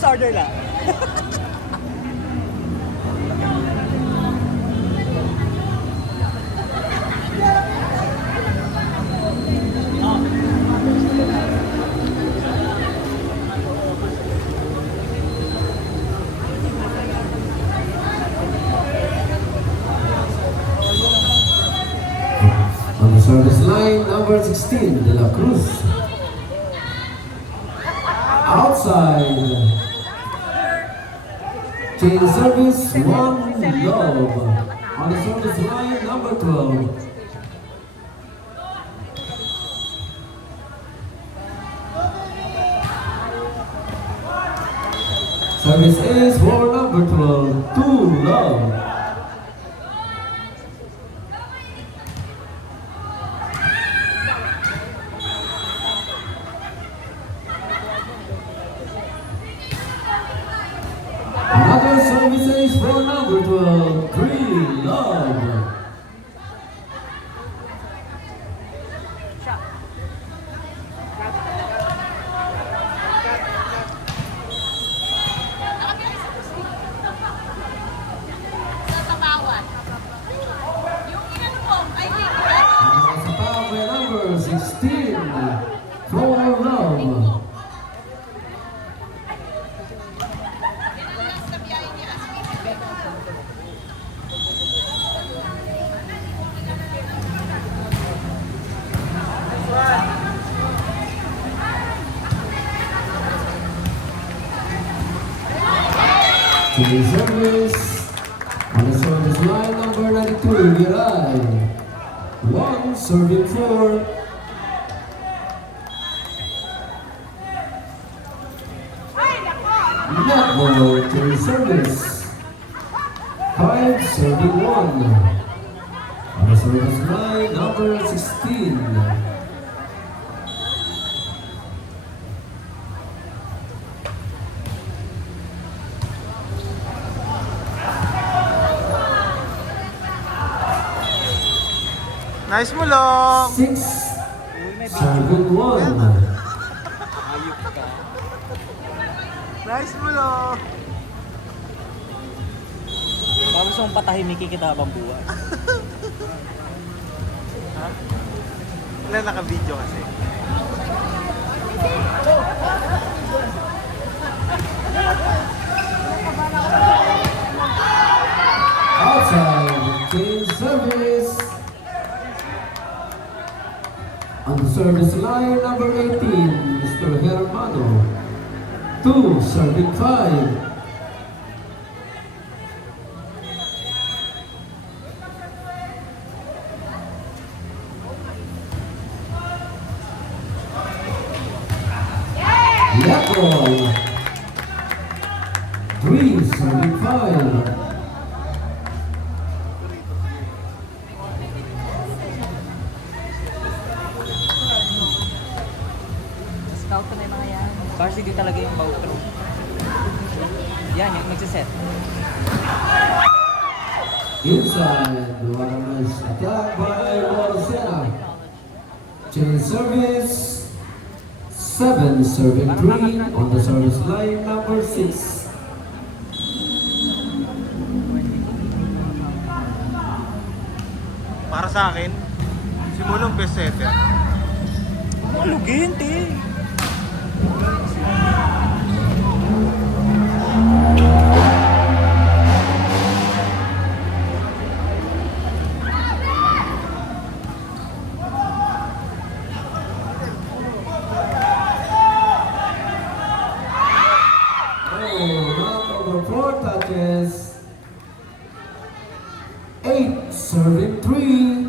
Service order lang. On the service line, number 16, De La Cruz. Outside. Chain service, one love. On the service line, number 12. Service is for number 12, two love. Another service is for number 12, three love. Sa power number 16, four love. To the service, on the service line number 92, Giray. One serving four. Netball to the service. Five serving one. On the service line number 16. Nice mo lang! Six serving one. Ayup ka. Nice mo lang! Baka gusto mong patahimikin kita habang buhay. Ha? Wala naka-video kasi. Outside, chain service. On the service line number 18, Mr. Hermano. Two serving five. Level. Three serving five. Scout ko na yung mga yan. Varsity talaga yung Bautro. Yan, yung magsiset. Inside, the Waterman's attack by Rosena. Chain service, seven serving three on the service line number 6. Para sa akin, simulang best setter. Malugin, te. Not over 4 touches. 8 serving 3.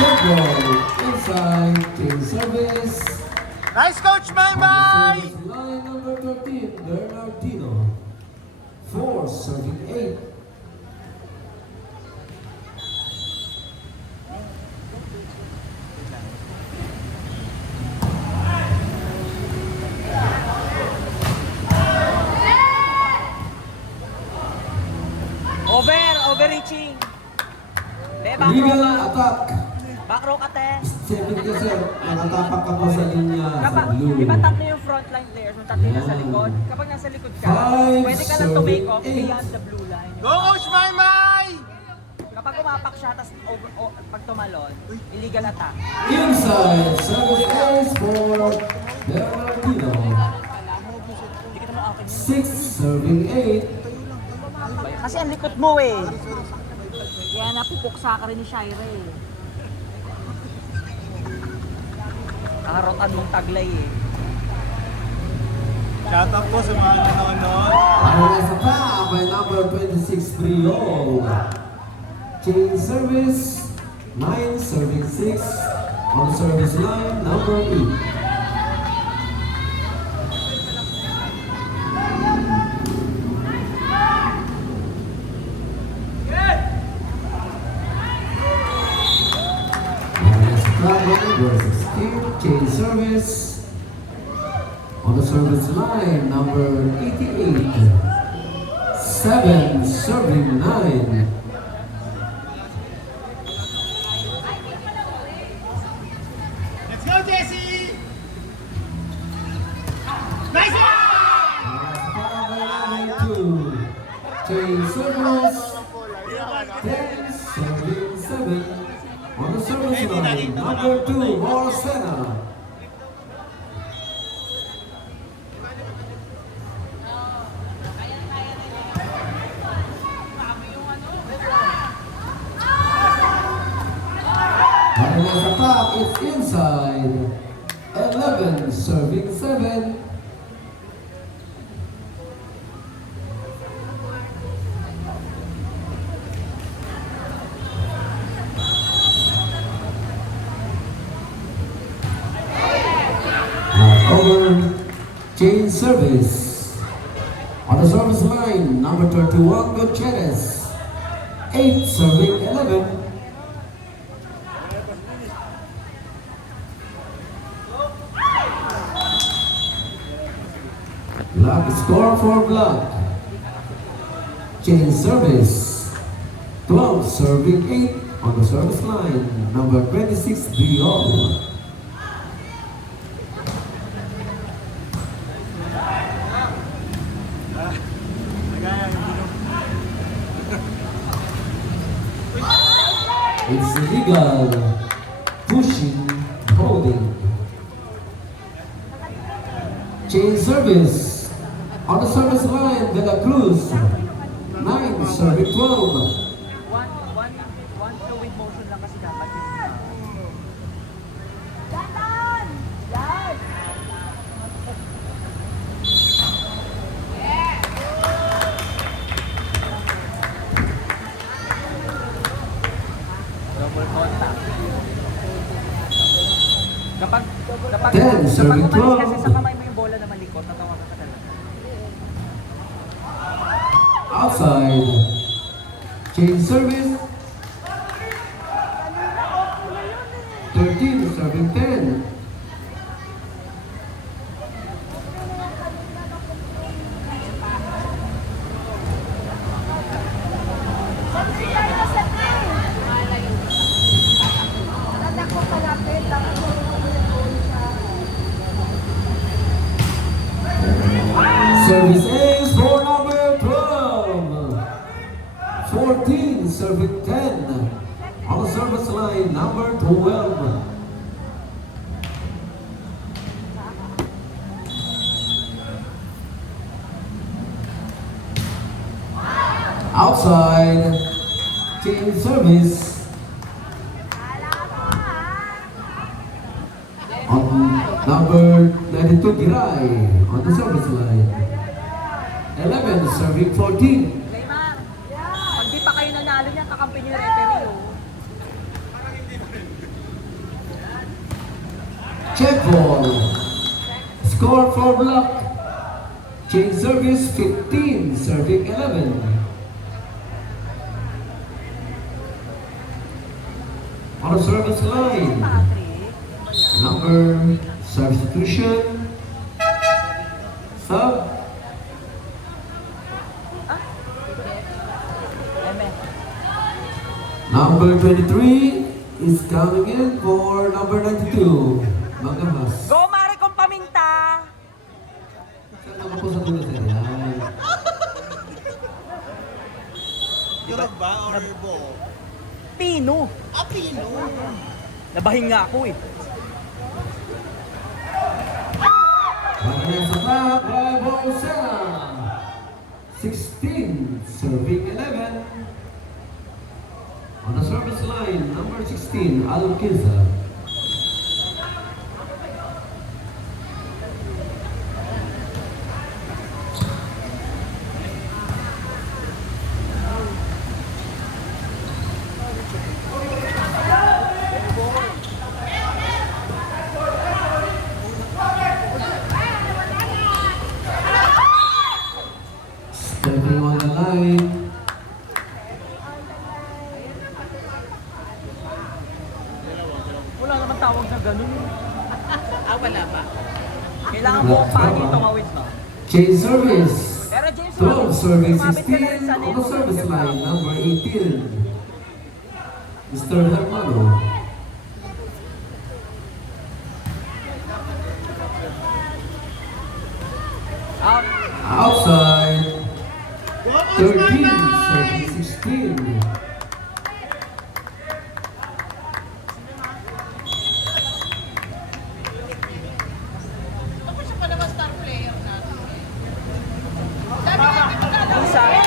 Check ball inside team service. Nice coach, Mai Mai! Service line number 13, Bernardino. 4 serving 8. back row Legal ka. attack. Back row ka, te. Stephen kasi nakatapak ka po sa linya sa Kapag, blue. di ba tatlo yung frontline players, yung tatlo nasa likod? Kapag nasa likod ka, Five, pwede ka lang to make off seven, eight. beyond the blue line. Go, Coach Maymay! Kapag umapak siya, tapos pag tumalon, illegal attack. Inside service ace for Bernardino. Hindi kita mo akin yun. 6 serving 8. Kasi ang likod mo eh. Kaya napupuksa ka rin ni Shira eh. Kaharotan mong taglay eh. Shout out po sa mga nanonood. Nasa pa by number 26 Brio. Chain service 9 serving 6 on the service line number 8. Versus Team Chain service on the service line number 88. 7 serving 9. Let's go, Jesse! Nice Chain service 10 serving 7 on the service line number 2 Morosena. And as a pack, it's inside 11 serving 7. Over chain service on the service line number 31 Gutierrez 8 serving 11. Black score for Black. Chain service 12 serving 8 on the service line number 26 Dion. It's illegal pushing, holding. Chain service on the service line, De La Cruz 9 serving 12. One fluid motion lang kasi dapat yung... Double contact. Kapag Serving umalis kasi 12. sa kamay mo yung bola na malikot, natawagan ka talaga. Outside. Chain service 13 serving 10. Service is for number 12. 14 serving 10. On the service line, number 12. Outside. Chain service. On number 92 Giray on the service line. 11 serving 14. Neymar, pag di pa kayo nanalo niya, kakampi niyo yung referee oh. Check ball. Score for Black. Chain service 15 serving 11. On the service line. Patrick, Number substitution. Sub. Eme. Number 23 is coming in for number 92. Magahas. Go, Mari kong paminta! Saan ako po sa dulo, sir? Yan. Yorog ba or bo? Pino! Pino. Nabahin nga ako eh. Magahas sa top by Borcena. 16, serving 11. On the service line, number 16, Alquiza. Stepping on the line. Wala naman tawag na ganun. Wala ba? Kailangan mo ang pagi tumawid ba? Change service. Pero James, 12, serving sumabit ka na rin 16 sa on the service line, number 18. Mr. Hermano. Out. Outside. Go on, 13, Smile serving 16. Inside.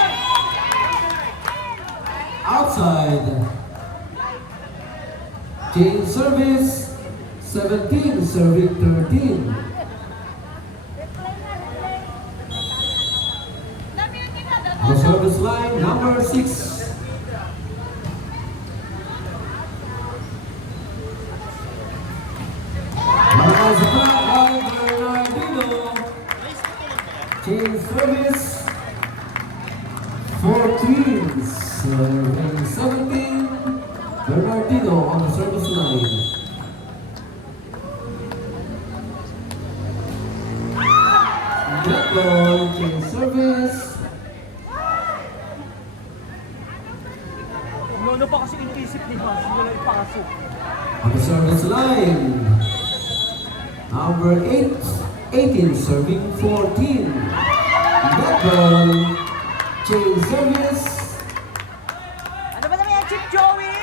Outside. Change service. 17, serving 13. On the service line, number 6. Manakay sa flag by Bernardino. Change service. 14, serving 17. Bernardino on the service line. That ball, change service. Nono pa kasi inisip ni Hans, wala ipasok. On the service line, number 8, 18, serving 14. That ball, change service. Ano ba naman yan, Chip Joey?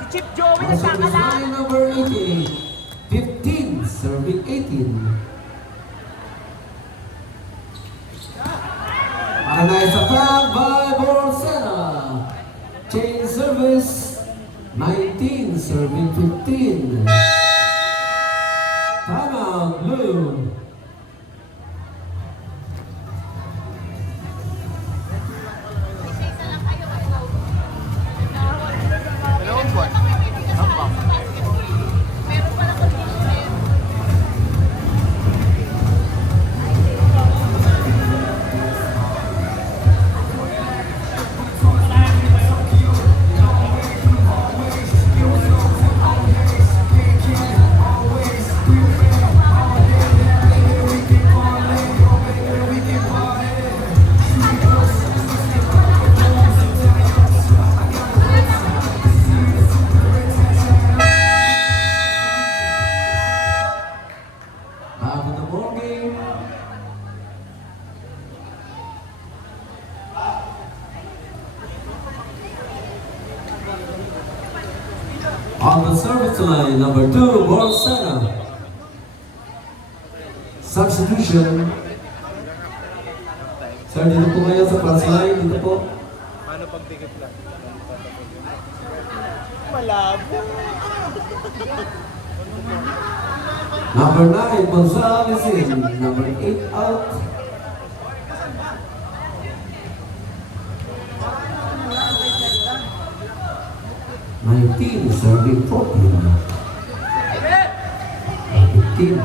Si Chip Joey On the service nagkakala. line, number 88, 15, serving 18. Manay sa flag by Borcena. Change service, 19, serving 15. Timeout, blue. Dalawang buwan. Bago na ball game. On the service line, number 2, Borcena. Substitution. Sir, dito po kayo sa first line. Dito po. Paano pag ticket lang? Malabo. Number 9, Gonzales in. Number 8, out. Serving 14. 15.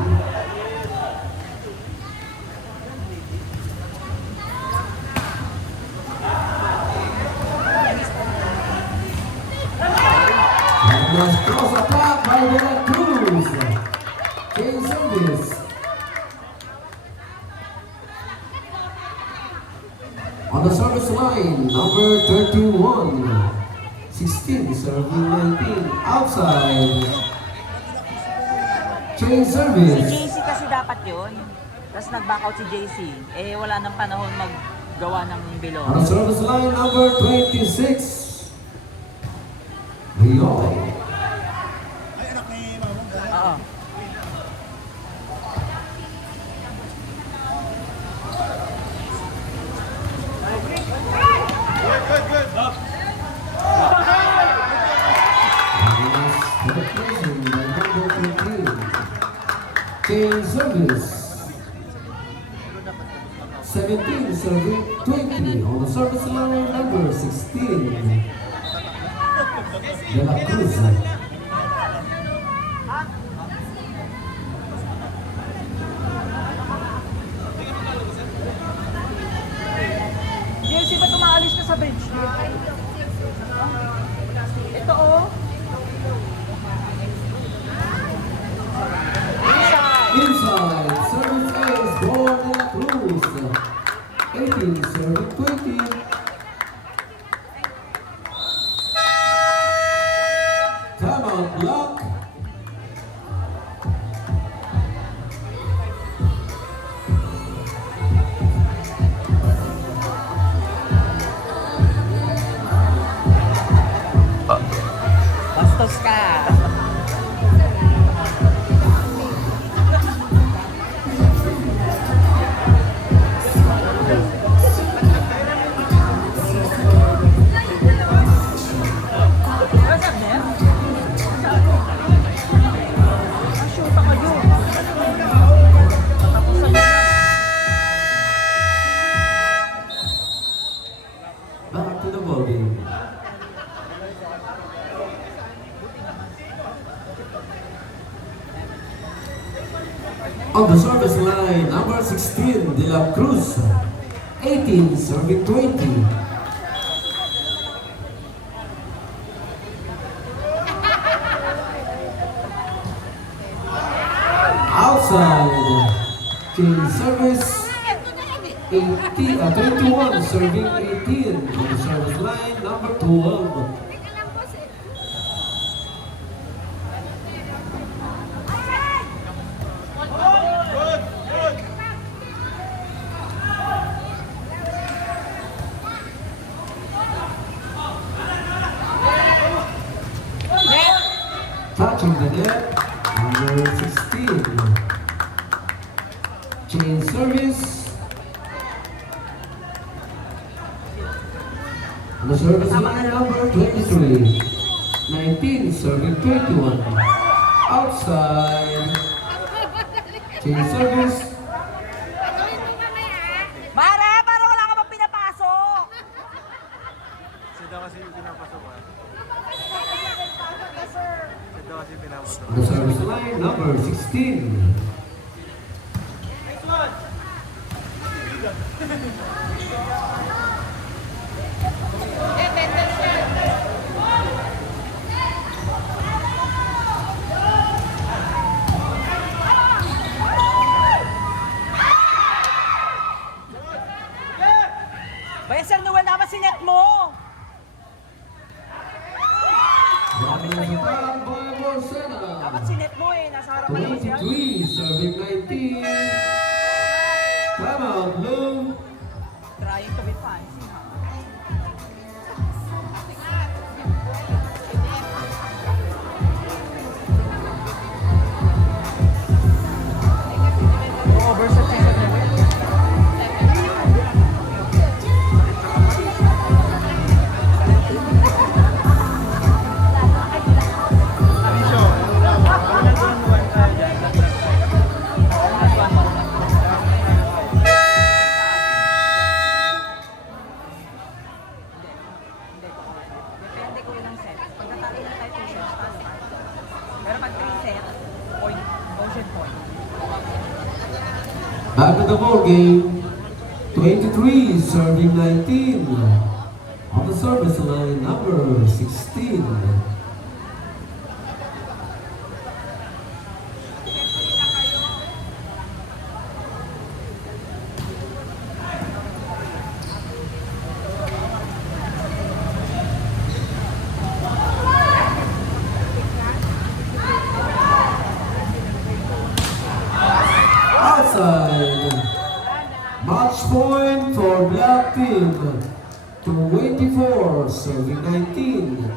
And was cross attack by De La Cruz. Change service. On the service line, number 31. 16 serving 19. Outside. Change Si service. JC kasi dapat yun. Tapos nag-back out si JC. Eh, wala nang panahon maggawa ng below. On the service line, number 26. Riol. Oo. Change service. 17 serving 20 on the service line, number 16. De La Cruz. JC, ba't umaalis ka sa bench? Ito oh. Inside, service ace, ball De La Cruz. 18 serving 20. Timeout block. Bastos ka. What's up, Dem? Shoot ako yun. Tapos na. Back to the ball game. On the service line, number 16, De La Cruz. 18 serving 20. Outside, change service. 21 serving 18 on the service line, number 12. Touching the net, number 16. Change service. On the service line, number 23. 19 serving 21. Outside. Change service. Mare, parang wala ka bang pinapasok? Siya daw kasi yung pinapasok ha. Siya daw kasi yung pinapasok. On the service line, number 16. Baya, Sir Noel, naman si net mo. Running as a foul by Borcena. Dapat si net mo eh. Nasa harapan naman siya. 23 serving 19. Timeout, Blue. Trying to be fancy, ha? Over sa season na rin. Alisyo, ano na tuwan tayo dyan? Depende kung ilang sets. Pag natalo na tayo 2 sets, talo ka. Pero pag 3 sets, point, motion point. Back to the ball game. 23 serving 19. On the service line, number 16. Black team. 24 serving 19.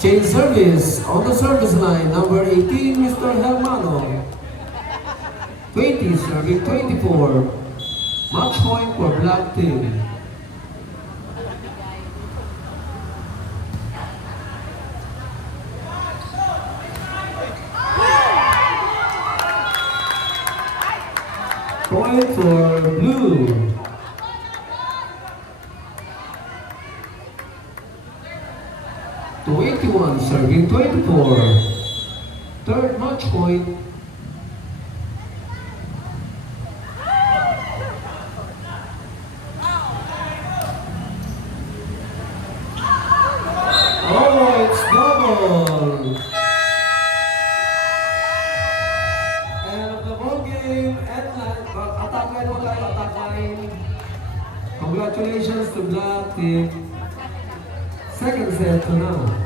Change service on the service line, number 18, Mr. Hermano. 20 serving 24. Match point for Black team. Point for Blue. To 81 serving 24. Third match point. Oh, it's double. And the ball game at attack line mo tayo, attack line. Congratulations to Black team. Second set to now.